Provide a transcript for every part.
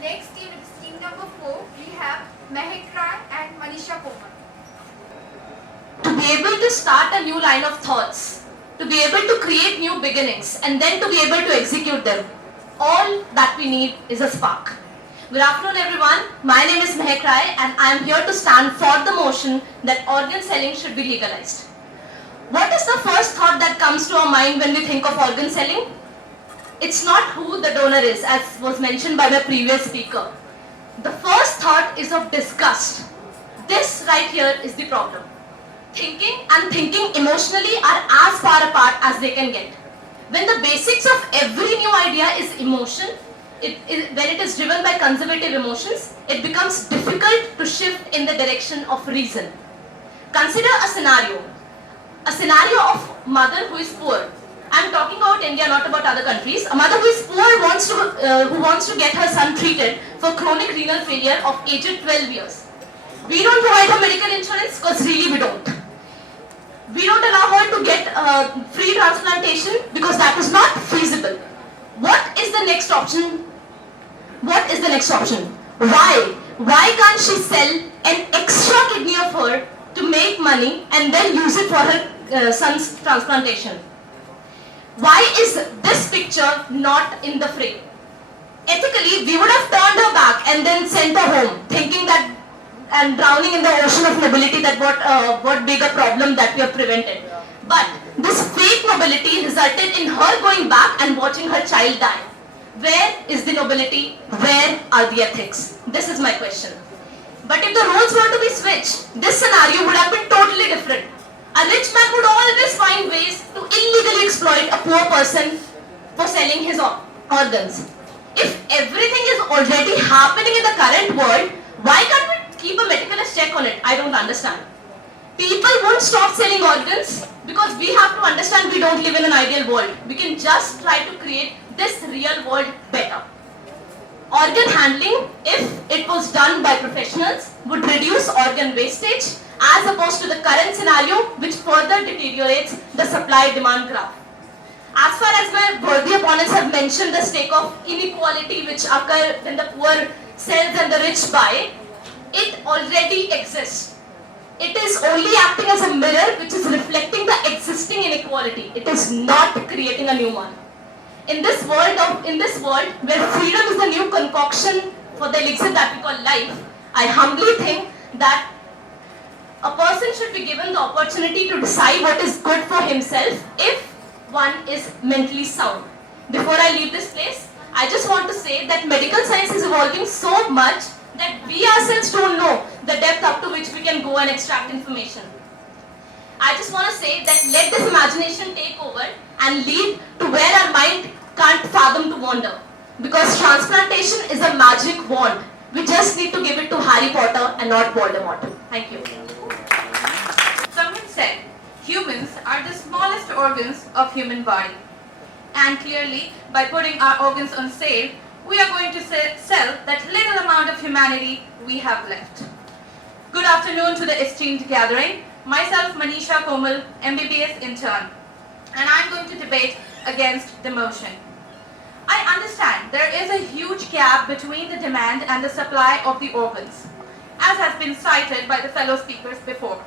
Next in team number 4, we have Mahek and Manisha. To be able to start a new line of thoughts, to be able to create new beginnings, and then to be able to execute them, all that we need is a spark. Good afternoon everyone, my name is Mahek and I am here to stand for the motion that organ selling should be legalized. What is the first thought that comes to our mind when we think of organ selling? It's not who the donor is, as was mentioned by the previous speaker. The first thought is of disgust. This right here is the problem. Thinking and thinking emotionally are as far apart as they can get. When the basics of every new idea is emotion, when it is driven by conservative emotions, it becomes difficult to shift in the direction of reason. Consider a scenario of mother who is poor. I am talking about India, not about other countries. A mother who is poor who wants to get her son treated for chronic renal failure of aged 12 years. We don't provide her medical insurance because really we don't. We don't allow her to get free transplantation because that is not feasible. What is the next option? What is the next option? Why? Why can't she sell an extra kidney of her to make money and then use it for her son's transplantation? Why is this picture not in the frame? Ethically, we would have turned her back and then sent her home, thinking that and drowning in the ocean of nobility, that what bigger problem that we have prevented. But this fake nobility resulted in her going back and watching her child die. Where is the nobility? Where are the ethics? This is my question. But if the roles were to be switched, this scenario would have been totally different. A rich man would always find ways to illegally exploit a poor person for selling his organs. If everything is already happening in the current world, why can't we keep a meticulous check on it? I don't understand. People won't stop selling organs because we have to understand we don't live in an ideal world. We can just try to create this real world better. Organ handling, if it was done by professionals, would reduce organ wastage as opposed to the current scenario which further deteriorates the supply-demand graph. As far as my worthy opponents have mentioned the stake of inequality which occur when the poor sells and the rich buy, it already exists. It is only acting as a mirror which is reflecting the existing inequality. It is not creating a new one. In this world where freedom is the new concoction for the elixir that we call life, I humbly think that a person should be given the opportunity to decide what is good for himself if one is mentally sound. Before I leave this place, I just want to say that medical science is evolving so much that we ourselves don't know the depth up to which we can go and extract information. I just want to say that let this imagination take over and lead to where our mind can't fathom to wander. Because transplantation is a magic wand. We just need to give it to Harry Potter and not Voldemort. Thank you. Someone said, humans are the smallest organs of human body. And clearly, by putting our organs on sale, we are going to sell that little amount of humanity we have left. Good afternoon to the esteemed gathering. Myself, Manisha Komal, MBBS intern. And I'm going to debate against the motion. I understand there is a huge gap between the demand and the supply of the organs, as has been cited by the fellow speakers before.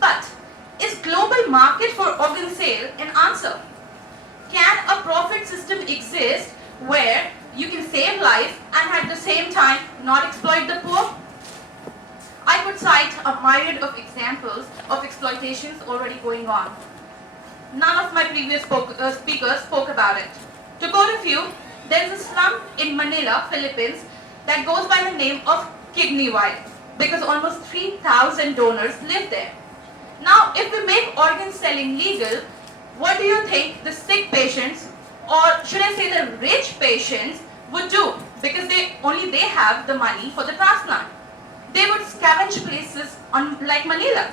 But is global market for organ sale an answer? Can a profit system exist where you can save life and at the same time not exploit the poor? I could cite a myriad of examples of exploitations already going on. None of my previous speakers spoke about it. To quote a few, there is a slum in Manila, Philippines that goes by the name of Kidney Wild because almost 3,000 donors live there. Now, if we make organ selling legal, what do you think the sick patients, or should I say the rich patients, would do? Because only they have the money for the transplant. They would scavenge places like Manila.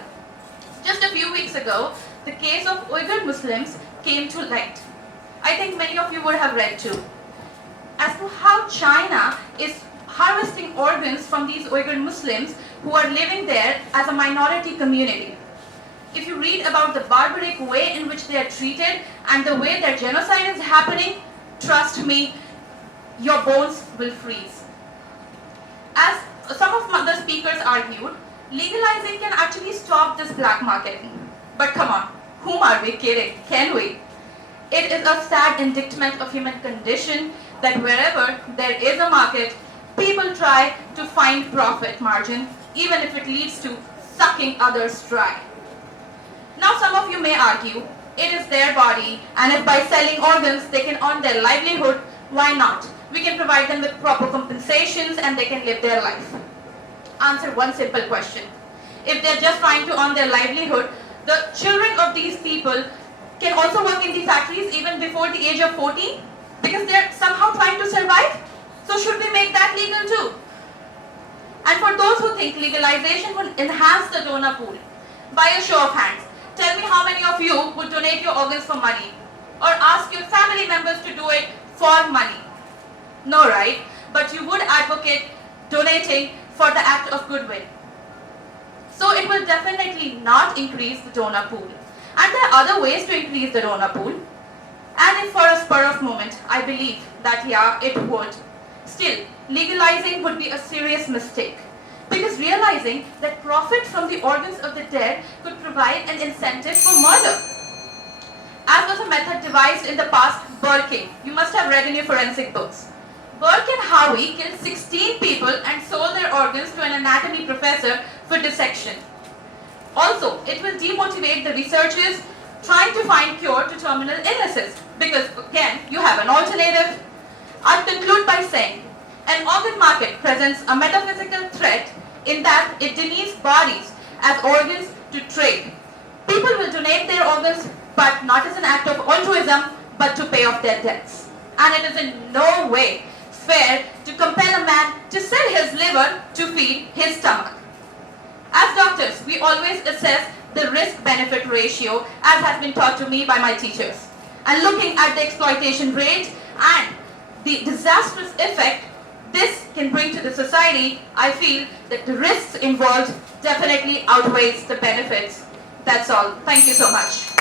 Just a few weeks ago, the case of Uyghur Muslims came to light. I think many of you would have read too. As to how China is harvesting organs from these Uyghur Muslims who are living there as a minority community. If you read about the barbaric way in which they are treated and the way their genocide is happening, trust me, your bones will freeze. As some of the speakers argued, legalizing can actually stop this black market. But come on, whom are we kidding? Can we? It is a sad indictment of human condition that wherever there is a market, people try to find profit margin, even if it leads to sucking others dry. Now some of you may argue, it is their body, and if by selling organs they can earn their livelihood, why not? We can provide them with proper compensations and they can live their life. Answer one simple question. If they're just trying to earn their livelihood, the children of these people can also work in the factories even before the age of 14 because they're somehow trying to survive. So should we make that legal too? And for those who think legalization would enhance the donor pool, by a show of hands, tell me how many of you would donate your organs for money or ask your family members to do it for money? No, right? But you would advocate donating for the act of goodwill. So it will definitely not increase the donor pool. And there are other ways to increase the donor pool. And if for a spur of moment, I believe that yeah, it would. Still, legalizing would be a serious mistake. Because realizing that profit from the organs of the dead could provide an incentive for murder. As was a method devised in the past, Burking. You must have read in your forensic books. Burke and Howie killed 16 people and sold their organs to an anatomy professor for dissection. Also, it will demotivate the researchers trying to find cure to terminal illnesses because, again, you have an alternative. I'll conclude by saying, an organ market presents a metaphysical threat in that it demeans bodies as organs to trade. People will donate their organs, but not as an act of altruism, but to pay off their debts. And it is in no way fair to compel a man to sell his liver to feed his stomach. As doctors, we always assess the risk-benefit ratio as has been taught to me by my teachers. And looking at the exploitation rate and the disastrous effect this can bring to the society, I feel that the risks involved definitely outweighs the benefits. That's all. Thank you so much.